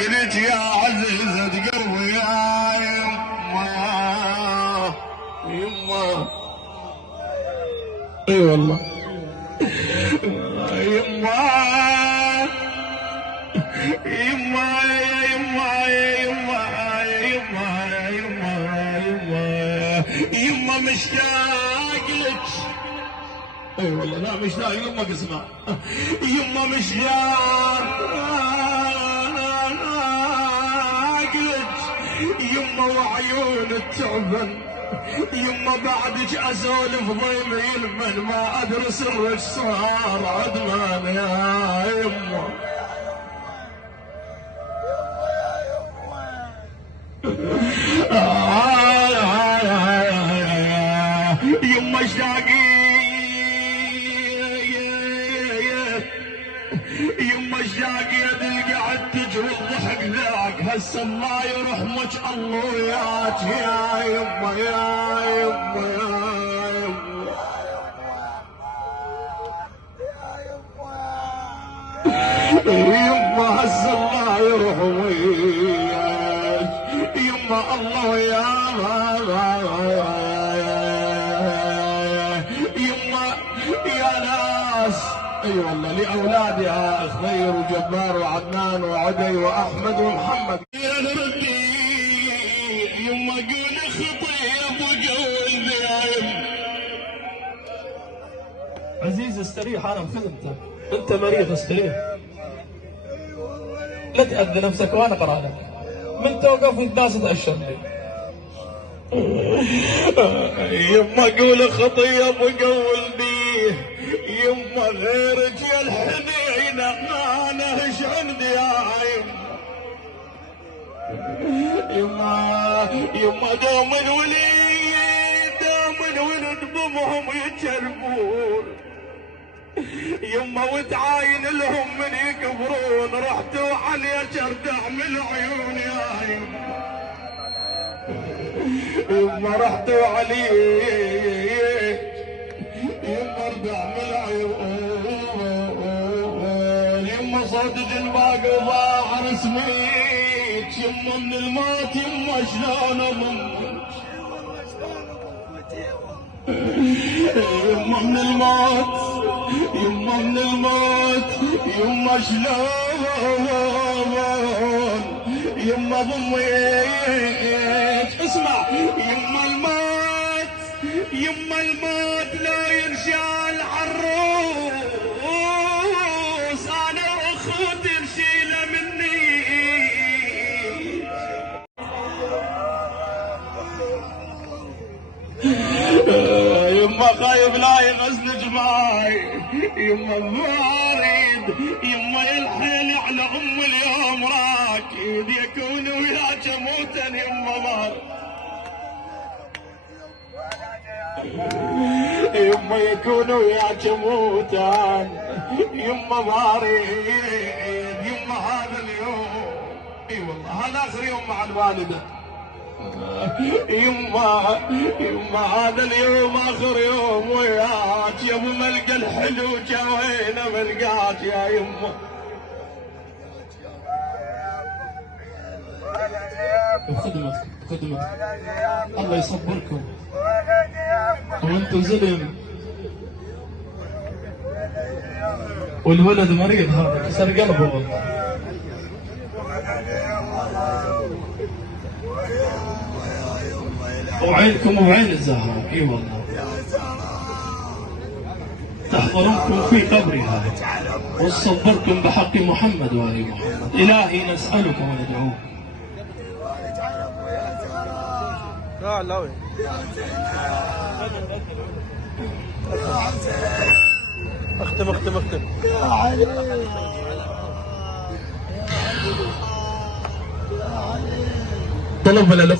لك يا عزيزة قلبي يا يما يما. اي والله يما يما يا يما يا يما يا يما يا يما يا يما يما مشتاق لك. اي والله لا مشتاق يما اسمع يما مشتاق لك يما وعيون التعبان يما بعدك اسولف ضيمي يلمن ما ادري سرك صار عدمان يا يما. يما اشتاقي يما اشتاقي القعد تجري الضحك ذاك هسه الله يرحمك الله وياك يا يما يا يما يا يما يما هسه الله يرحمك يما الله يا يما يا ناس. اي والله لاولادي يا خضير وجبار وعدنان وعدي واحمد ومحمد. يا ردي يما قول خطيب وقول ذايم. عزيز استريح انا بخدمتك انت مريض استريح لا تأذي نفسك وانا اقرا لك من توقف والناس تأشر لي. يما قول خطيب وقول بيه يما غيرك يا الحنينة انا ايش عندي يا يما. يما دوم الوليد دوم الولد بمهم يتشربون يما وتعاين لهم من يكبرون رحتوا على جردع من العيون يا يما رحتوا عليه يما ردع من العيون يما صدق الباقي ضاع رسميك يما من الموت يما شلون اضمك يما من الموت يما من الموت يما شلون يما ضميت. اسمع يما الموت يما الموت لا ينشال عالروس انا واخوتي نشيله مني. يما خايف لا يغزل جماي يما بارد يما الحيل على ام اليوم راكد يكون وياك موتا يما بارد يما يكون وياك موتا يما بارد يما هذا اليوم. اي والله هذا اخر يوم مع الوالده يما يما هذا اليوم اخر يوم وياك يا ابو ملقى الحلو جوينا ملقاك يا يما. خدمتك الله يصبركم وانتم زلم والولد مريض هذا كسر قلبه والله. وعينكم وعين الزهراء اي والله تحضرونكم في قبرها وصبركم بحق محمد وآل محمد. إلهي نسألك وندعوك. اختم طلب ولا